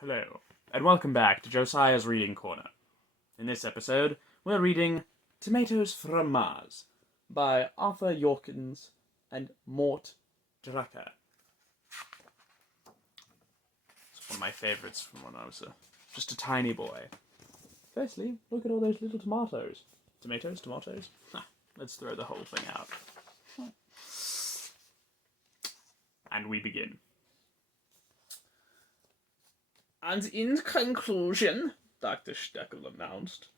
Hello, and welcome back to Josiah's Reading Corner. In this episode, we're reading Tomatoes from Mars by Arthur Yorkins and Mort Drucker. It's one of my favorites from when I was just a tiny boy. Firstly, look at all those little tomatoes. Tomatoes? Let's throw the whole thing out. And we begin. And in conclusion, Dr. Steckel announced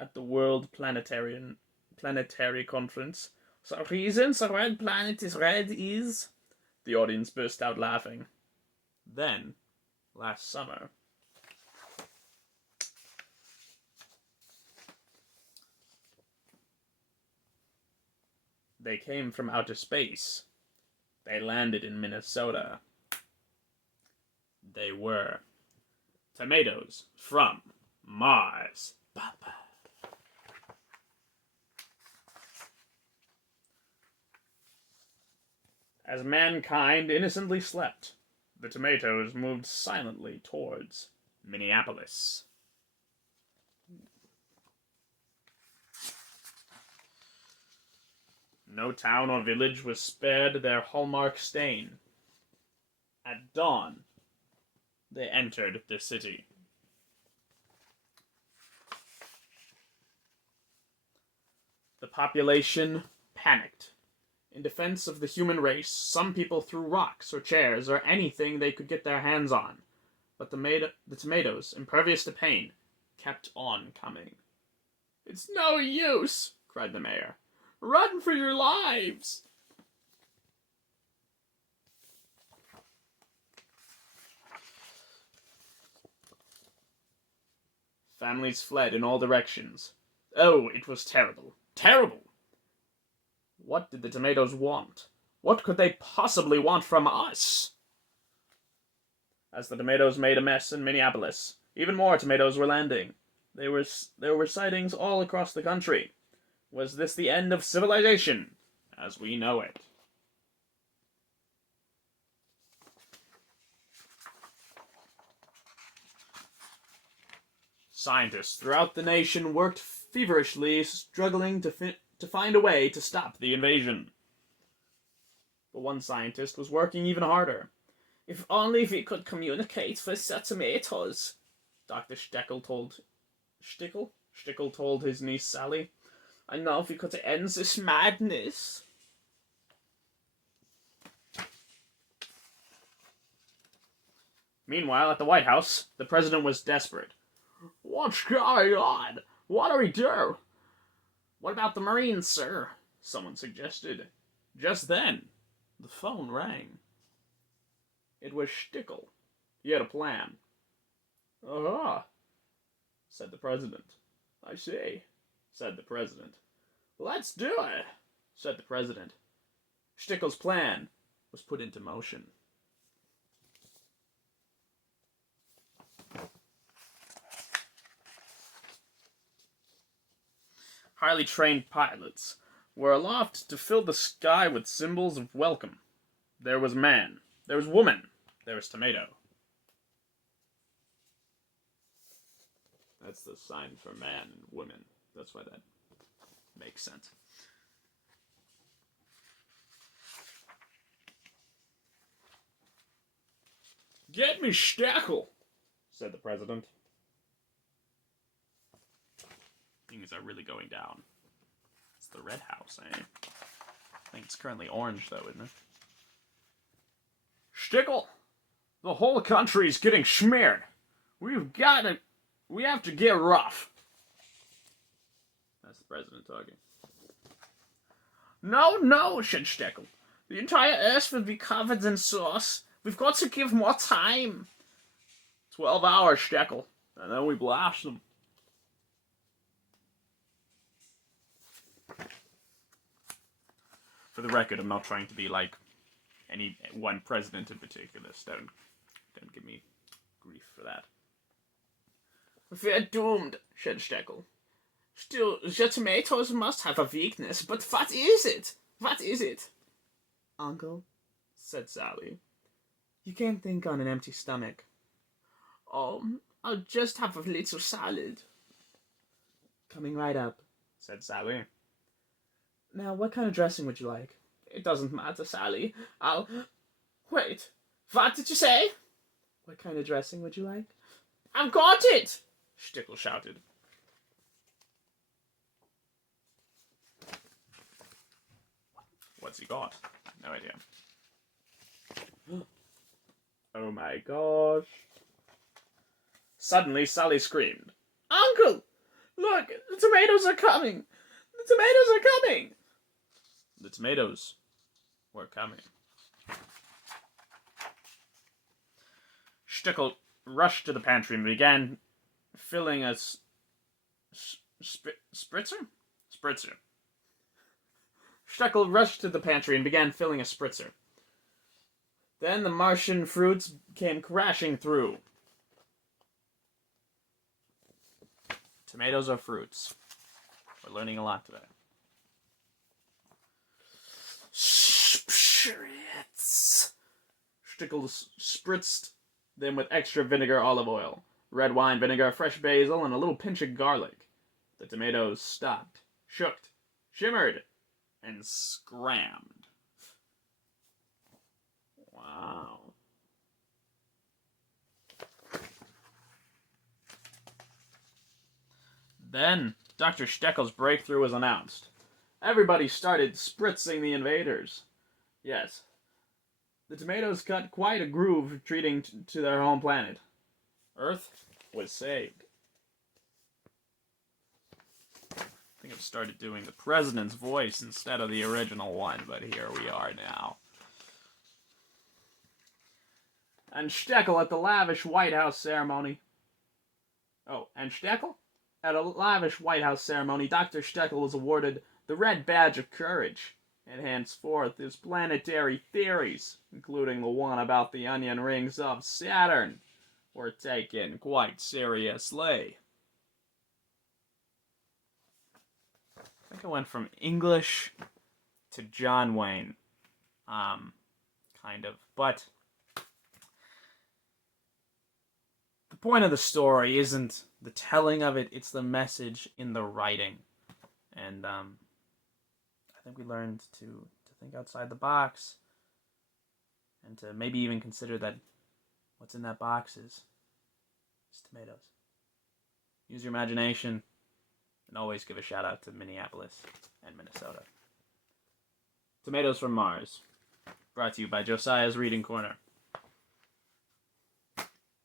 at the World Planetary Conference, the reason the red planet is red is... The audience burst out laughing. Then, last summer... They came from outer space. They landed in Minnesota. They were... tomatoes from Mars. As mankind innocently slept, the tomatoes moved silently towards Minneapolis. No town or village was spared their hallmark stain. At dawn, they entered the city. The population panicked. In defense of the human race, some people threw rocks or chairs or anything they could get their hands on. But the tomatoes, impervious to pain, kept on coming. "It's no use," cried the mayor. "Run for your lives!" Families fled in all directions. Oh, it was terrible. Terrible! What did the tomatoes want? What could they possibly want from us? As the tomatoes made a mess in Minneapolis, even more tomatoes were landing. There were sightings all across the country. Was this the end of civilization, as we know it? Scientists throughout the nation worked feverishly, struggling to find a way to stop the invasion. But one scientist was working even harder. "If only we could communicate with the tomatoes," Dr. Steckel told his niece Sally. "I know we could end this madness." Meanwhile, at the White House, the president was desperate. "What's going on? What do we do?" "What about the Marines, sir?" someone suggested. Just then, the phone rang. It was Steckel. He had a plan. "Uh-huh," said the president. "I see," said the president. "Let's do it," said the president. Steckel's plan was put into motion. Highly trained pilots were aloft to fill the sky with symbols of welcome. There was man, there was woman, there was tomato. That's the sign for man and woman. That's why that makes sense. "Get me Steckel," said the president. Things are really going down. It's the Red House, eh? I think it's currently orange, though, isn't it? "Steckel, the whole country's getting smeared. We have to get rough." That's the president talking. No, said Steckel. "The entire Earth will be covered in sauce. We've got to give more time." 12 hours, Steckel, and then we blast them. For the record, I'm not trying to be like any one president in particular, so don't give me grief for that. "We're doomed," said Steckel. "Still, the tomatoes must have a weakness, but what is it? What is it?" "Uncle," said Sally, "you can't think on an empty stomach." I'll just have a little salad. Coming right up, said Sally. Now, what kind of dressing would you like? It doesn't matter, Sally. I'll... Wait, what did you say? What kind of dressing would you like? I've got it! Stickle shouted. What's he got? No idea. Oh my gosh. Suddenly, Sally screamed. Uncle! Look, the tomatoes are coming! The tomatoes are coming! The tomatoes were coming. Stickle rushed to the pantry and began filling a spritzer? Spritzer. Stickle rushed to the pantry and began filling a spritzer. Then the Martian fruits came crashing through. Tomatoes are fruits. We're learning a lot today. Spritz. Stickle spritzed them with extra vinegar, olive oil, red wine vinegar, fresh basil, and a little pinch of garlic. The tomatoes stopped, shook, shimmered, and scrammed. Wow. Then, Dr. Steckel's breakthrough was announced. Everybody started spritzing the invaders. Yes, the tomatoes cut quite a groove retreating to their home planet. Earth was saved. I think I've started doing the president's voice instead of the original one, but here we are now. And Steckel at the lavish White House ceremony. Oh, and Steckel? At a lavish White House ceremony, Dr. Steckel was awarded the Red Badge of Courage, and henceforth his planetary theories, including the one about the onion rings of Saturn, were taken quite seriously. I think I went from English to John Wayne, kind of, but the point of the story isn't the telling of it, it's the message in the writing. And I think we learned to think outside the box and to maybe even consider that what's in that box is tomatoes. Use your imagination and always give a shout out to Minneapolis and Minnesota. Tomatoes from Mars. Brought to you by Josiah's Reading Corner.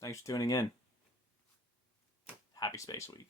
Thanks for tuning in. Happy Space Week.